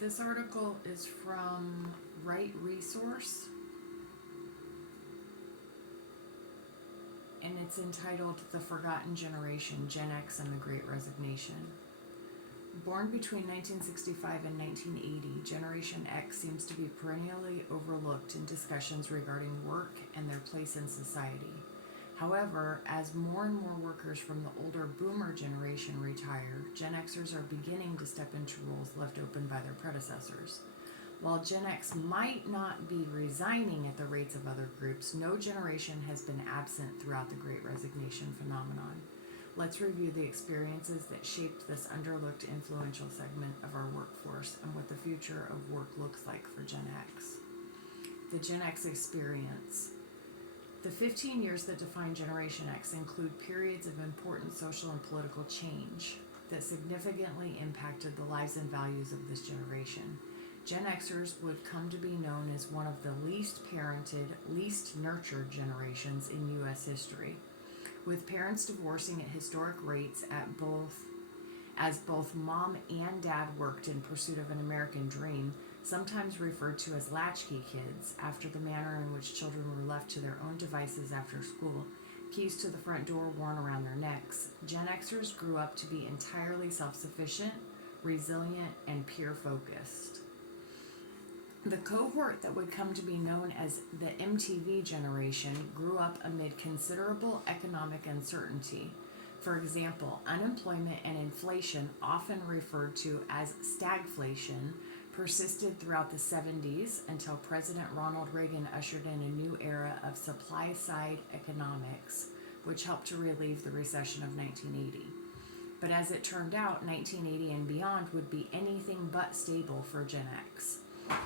This article is from Right Resource, and it's entitled The Forgotten Generation, Gen X and the Great Resignation. Born between 1965 and 1980, Generation X seems to be perennially overlooked in discussions regarding work and their place in society. However, as more and more workers from the older boomer generation retire, Gen Xers are beginning to step into roles left open by their predecessors. While Gen X might not be resigning at the rates of other groups, no generation has been absent throughout the Great Resignation phenomenon. Let's review the experiences that shaped this underlooked influential segment of our workforce and what the future of work looks like for Gen X. The Gen X experience. The 15 years that define Generation X include periods of important social and political change that significantly impacted the lives and values of this generation. Gen Xers would come to be known as one of the least parented, least nurtured generations in U.S. history, with parents divorcing at historic rates as both mom and dad worked in pursuit of an American dream, sometimes referred to as latchkey kids, after the manner in which children were left to their own devices after school, keys to the front door worn around their necks. Gen Xers grew up to be entirely self-sufficient, resilient, and peer-focused. The cohort that would come to be known as the MTV generation grew up amid considerable economic uncertainty. For example, unemployment and inflation, often referred to as stagflation, persisted throughout the 70s until President Ronald Reagan ushered in a new era of supply-side economics, which helped to relieve the recession of 1980. But as it turned out, 1980 and beyond would be anything but stable for Gen X.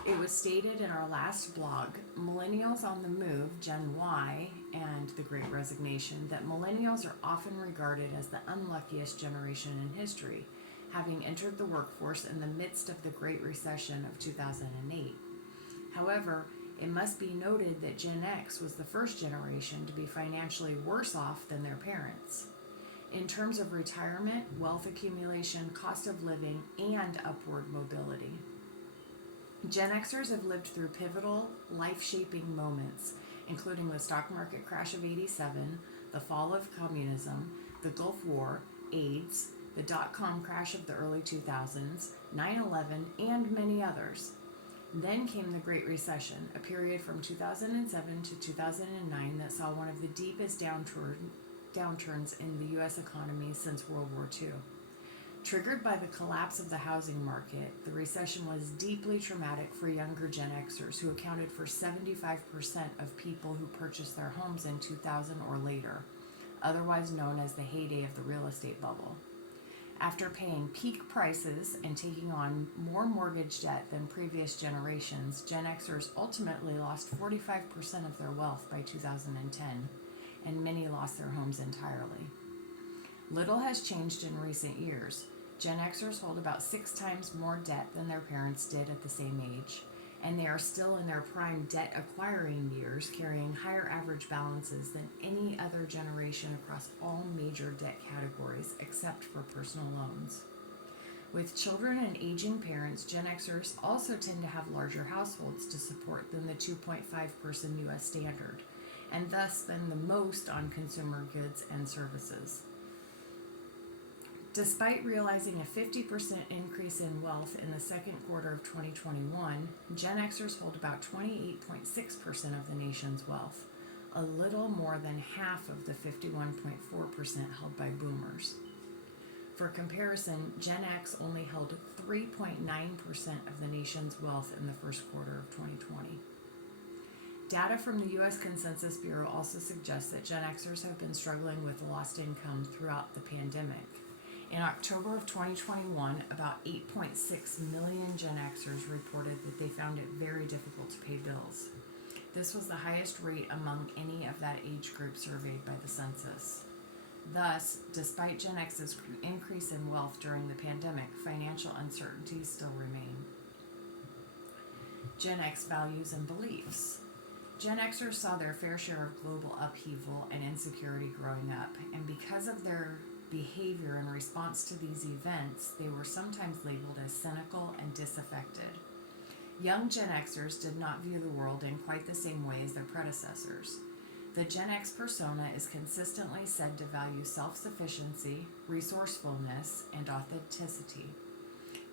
It was stated in our last blog, Millennials on the Move, Gen Y, and the Great Resignation, that millennials are often regarded as the unluckiest generation in history, having entered the workforce in the midst of the Great Recession of 2008. However, it must be noted that Gen X was the first generation to be financially worse off than their parents. In terms of retirement, wealth accumulation, cost of living, and upward mobility. Gen Xers have lived through pivotal, life-shaping moments, including the stock market crash of '87, the fall of communism, the Gulf War, AIDS, the dot-com crash of the early 2000s, 9/11, and many others. Then came the Great Recession, a period from 2007 to 2009 that saw one of the deepest downturns in the U.S. economy since World War II. Triggered by the collapse of the housing market, the recession was deeply traumatic for younger Gen Xers, who accounted for 75% of people who purchased their homes in 2000 or later, otherwise known as the heyday of the real estate bubble. After paying peak prices and taking on more mortgage debt than previous generations, Gen Xers ultimately lost 45% of their wealth by 2010, and many lost their homes entirely. Little has changed in recent years. Gen Xers hold about 6 times more debt than their parents did at the same age, and they are still in their prime debt acquiring years, carrying higher average balances than any other generation across all major debt categories except for personal loans. With children and aging parents, Gen Xers also tend to have larger households to support than the 2.5-person U.S. standard, and thus spend the most on consumer goods and services. Despite realizing a 50% increase in wealth in the second quarter of 2021, Gen Xers hold about 28.6% of the nation's wealth, a little more than half of the 51.4% held by boomers. For comparison, Gen X only held 3.9% of the nation's wealth in the first quarter of 2020. Data from the U.S. Census Bureau also suggests that Gen Xers have been struggling with lost income throughout the pandemic. In October of 2021, about 8.6 million Gen Xers reported that they found it very difficult to pay bills. This was the highest rate among any of that age group surveyed by the census. Thus, despite Gen X's increase in wealth during the pandemic, financial uncertainties still remain. Gen X values and beliefs. Gen Xers saw their fair share of global upheaval and insecurity growing up, and because of their behavior in response to these events, they were sometimes labeled as cynical and disaffected. Young Gen Xers did not view the world in quite the same way as their predecessors. The Gen X persona is consistently said to value self-sufficiency, resourcefulness, and authenticity.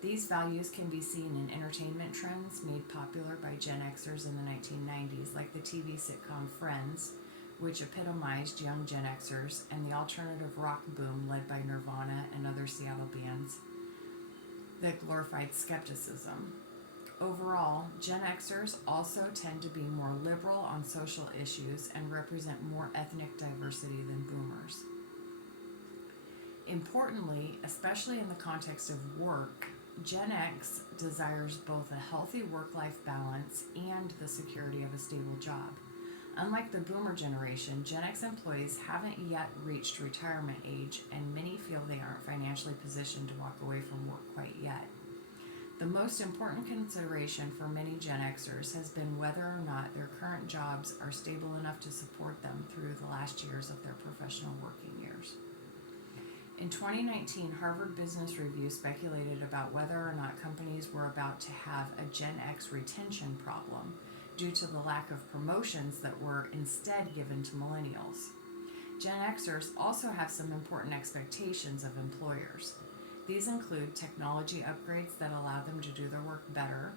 These values can be seen in entertainment trends made popular by Gen Xers in the 1990s, like the TV sitcom Friends, which epitomized young Gen Xers, and the alternative rock boom led by Nirvana and other Seattle bands that glorified skepticism. Overall, Gen Xers also tend to be more liberal on social issues and represent more ethnic diversity than boomers. Importantly, especially in the context of work, Gen X desires both a healthy work-life balance and the security of a stable job. Unlike the boomer generation, Gen X employees haven't yet reached retirement age, and many feel they aren't financially positioned to walk away from work quite yet. The most important consideration for many Gen Xers has been whether or not their current jobs are stable enough to support them through the last years of their professional working years. In 2019, Harvard Business Review speculated about whether or not companies were about to have a Gen X retention problem due to the lack of promotions that were instead given to millennials. Gen Xers also have some important expectations of employers. These include technology upgrades that allow them to do their work better,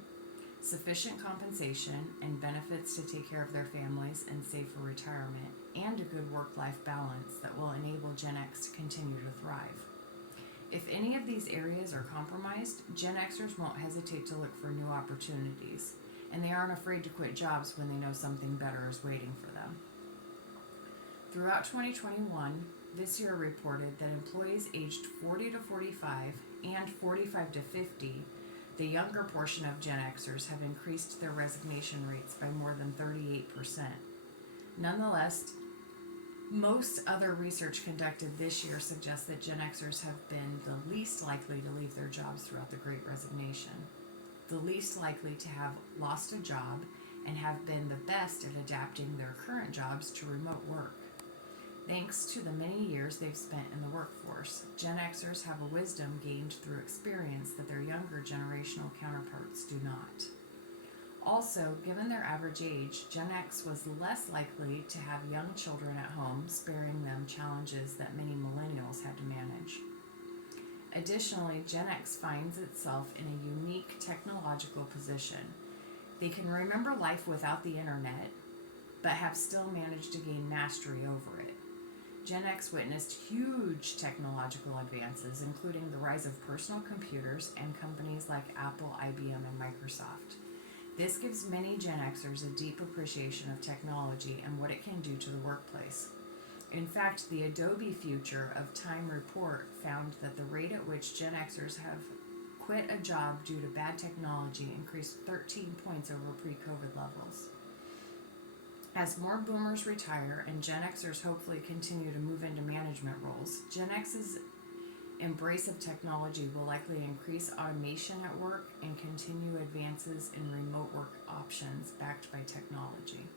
sufficient compensation and benefits to take care of their families and save for retirement, and a good work-life balance that will enable Gen X to continue to thrive. If any of these areas are compromised, Gen Xers won't hesitate to look for new opportunities, and they aren't afraid to quit jobs when they know something better is waiting for them. Throughout 2021, this year reported that employees aged 40 to 45 and 45 to 50, the younger portion of Gen Xers, have increased their resignation rates by more than 38%. Nonetheless, most other research conducted this year suggests that Gen Xers have been the least likely to leave their jobs throughout the Great Resignation, the least likely to have lost a job, and have been the best at adapting their current jobs to remote work. Thanks to the many years they've spent in the workforce, Gen Xers have a wisdom gained through experience that their younger generational counterparts do not. Also, given their average age, Gen X was less likely to have young children at home, sparing them challenges that many millennials had to manage. Additionally, Gen X finds itself in a unique technological position. They can remember life without the internet, but have still managed to gain mastery over it. Gen X witnessed huge technological advances, including the rise of personal computers and companies like Apple, IBM, and Microsoft. This gives many Gen Xers a deep appreciation of technology and what it can do to the workplace. In fact, the Adobe Future of Time report found that the rate at which Gen Xers have quit a job due to bad technology increased 13 points over pre-COVID levels. As more boomers retire and Gen Xers hopefully continue to move into management roles, Gen X's embrace of technology will likely increase automation at work and continue advances in remote work options backed by technology.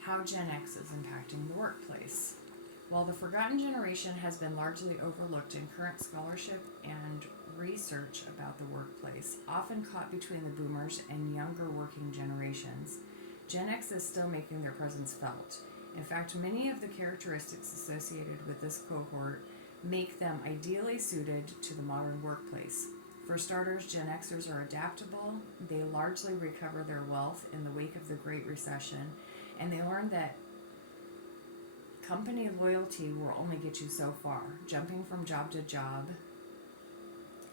How Gen X is impacting the workplace. While the forgotten generation has been largely overlooked in current scholarship and research about the workplace, often caught between the boomers and younger working generations, Gen X is still making their presence felt. In fact, many of the characteristics associated with this cohort make them ideally suited to the modern workplace. For starters, Gen Xers are adaptable, they largely recover their wealth in the wake of the Great Recession, and they learn that company loyalty will only get you so far, jumping from job to job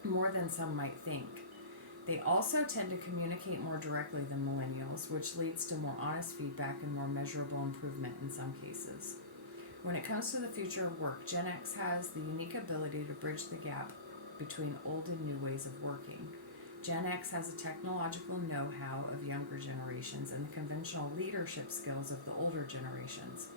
more than some might think. They also tend to communicate more directly than millennials, which leads to more honest feedback and more measurable improvement in some cases. When it comes to the future of work, Gen X has the unique ability to bridge the gap between old and new ways of working. Gen X has a technological know-how of younger generations and the conventional leadership skills of the older generations.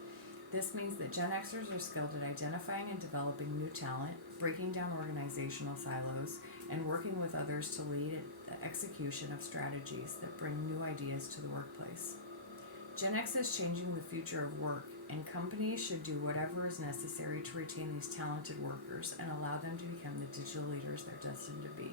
This means that Gen Xers are skilled at identifying and developing new talent, breaking down organizational silos, and working with others to lead the execution of strategies that bring new ideas to the workplace. Gen X is changing the future of work and companies should do whatever is necessary to retain these talented workers and allow them to become the digital leaders they're destined to be.